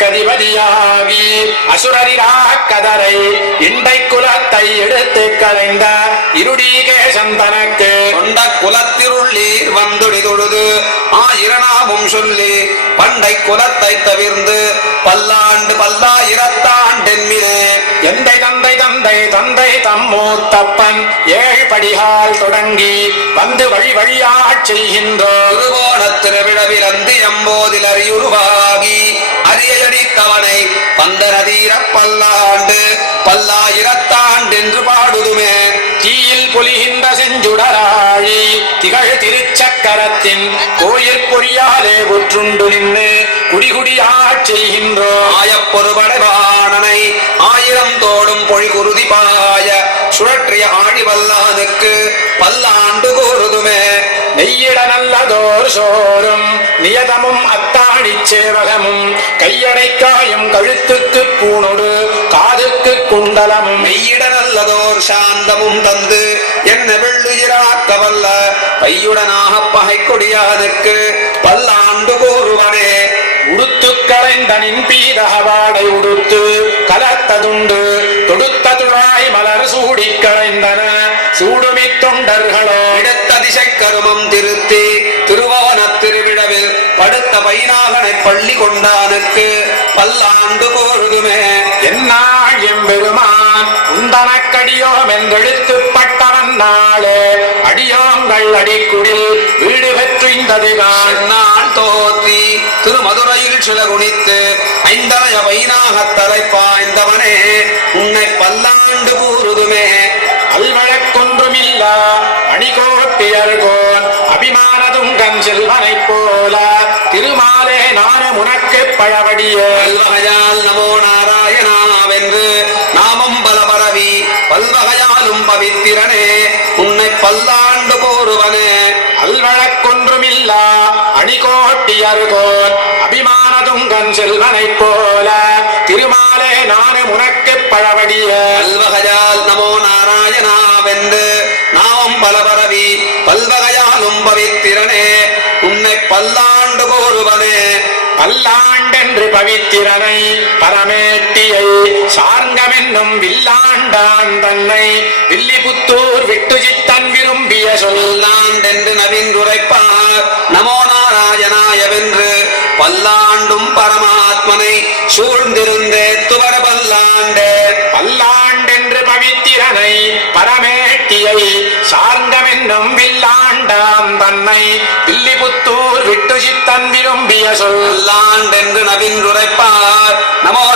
கதிபதியாகி அசுரரிரா கதரை இண்டை குலத்தை எடுத்து கலைந்த இருடீகேசன் தனக்கு கொண்ட குலத்திருள்ளீர் வந்துடி தொழுது ஆயிரநாமும் சொல்லி பண்டை குலத்தை தவிர்ந்து பல்லாண்டு பல்லாயிரத்தாண்டென்மினே எந்தை தந்தை தந்தை தந்தை தம்மூத்தப்பன் ஏழு படிகால் தொடங்கி வந்து வழி வழியாச் செய்கின்றோர் திருவோண திருவிழவில் அந்தி எம்போதில் அறியுருவாகி அரியடித்தவனை பந்தரதீர பல்லாண்டு பல்லாயிரத்தாண்டென்று பாடுதுமே தீயில் பொலிகின்ற செஞ்சுடராழி திகழ் திருச்சக்கரத்தின் கோயில் பொறியாலே ஒற்றுண்டு நின்று குடிகுடியாச் செய்கின்றோம் ஆயப்பொருபடைவானனை ஆயிரம் தோடும் பொழி குருதி பாய சுழற்றிய ஆழிவல்லானுக்கு பல்லாண்டு கூறுதுமே நெய்யிட நல்லதோர் சோறும் நியதமும் அத்தாழி சேவகமும் கையடைக்காயும் கழுத்துக்கு பூணொடு காதுக்கு குண்டலமும் மெய்யிட நல்லதோர் சாந்தமும் தந்து என்ன வெள்ளுயிராக்க வல்ல பையுடனாக பகை கொடியானுக்கு பல்லாண்டு கூறுவனே உடுத்து கரைந்தனின் பீதகவாடை உடுத்து கலத்ததுண்டு தொடுத்த துழாய் மலர் சூடி கரைந்தன சூடுமி தொண்டர்களோ எடுத்த திசை கருமம் திருத்தி திருவோண திருவிழவில் படுத்த பைனாகனை பள்ளி கொண்டானுக்கு பல்லாண்டு கூறுதுமே என்னாள் எம்பெருமான் உந்தனக்கடியோம் என்றெழுத்துப்பட்டவன் நாளே அடியோங்கள் அடிக்குடில் வீடு பெற்று இந்ததுதான் நாள் தோற்றி திருமதுரையில் சில குனித்து ஐந்தரைய வைனாக தலைப்பாய்ந்தவனே உன்னை பல்லாண்டு கூறுதுமே அல்வழக்கொன்றுமில்லா அணிகோட்டியர்கோன் அபிமானதுங்கன் செல்வனைப் போல திருமாலே நானும் உனக்கு பழவடியே பல்வகையால் நமோ நாராயணாவென்று நாமம் பலபரவி பல்வகையாலும் பவித்திரனே உன்னை பல்லாண்டு கூறுவனே அல்வழக்கொன்றுமில்லா அணிகோட்டியர்கோன் அபிமானதுங்கன் செல்வனைப் போல திருமாலே நானும் உனக்கு பழவடியே பல்வகையால் நமோ நாராயணாவென்று நாமம் பலபரவி பல்வகையாலும் பவித்திரனே உன்னை பல்லாண்டு கூறுவனே பல்லாண்டென்று பவித்திரனை பரமேட்டியை சார்ங்கமென்னும் வில்லாண்டான் தன்னை வில்லிபுத்தூர் விட்டு சித்தன் விரும்பிய சொல்லாண்டென்று நவீன்றுரைப்பார் நமோ நாராயணாயவென்று பல்லாண்டும் பரமாத்மனை சூழ்ந்திருந்தே துவர பல்லாண்டே பல்லாண்டென்று பவித்திரனை பரமேட்டியை சார்ங்கமென்னும் வில்லாண்டான் தன்னை வில்லிபுத்தூர் விட்டு சித்தன் விரும்பிய சொல்லாண்டென்று நவீன்றுரைப்பார் நமோ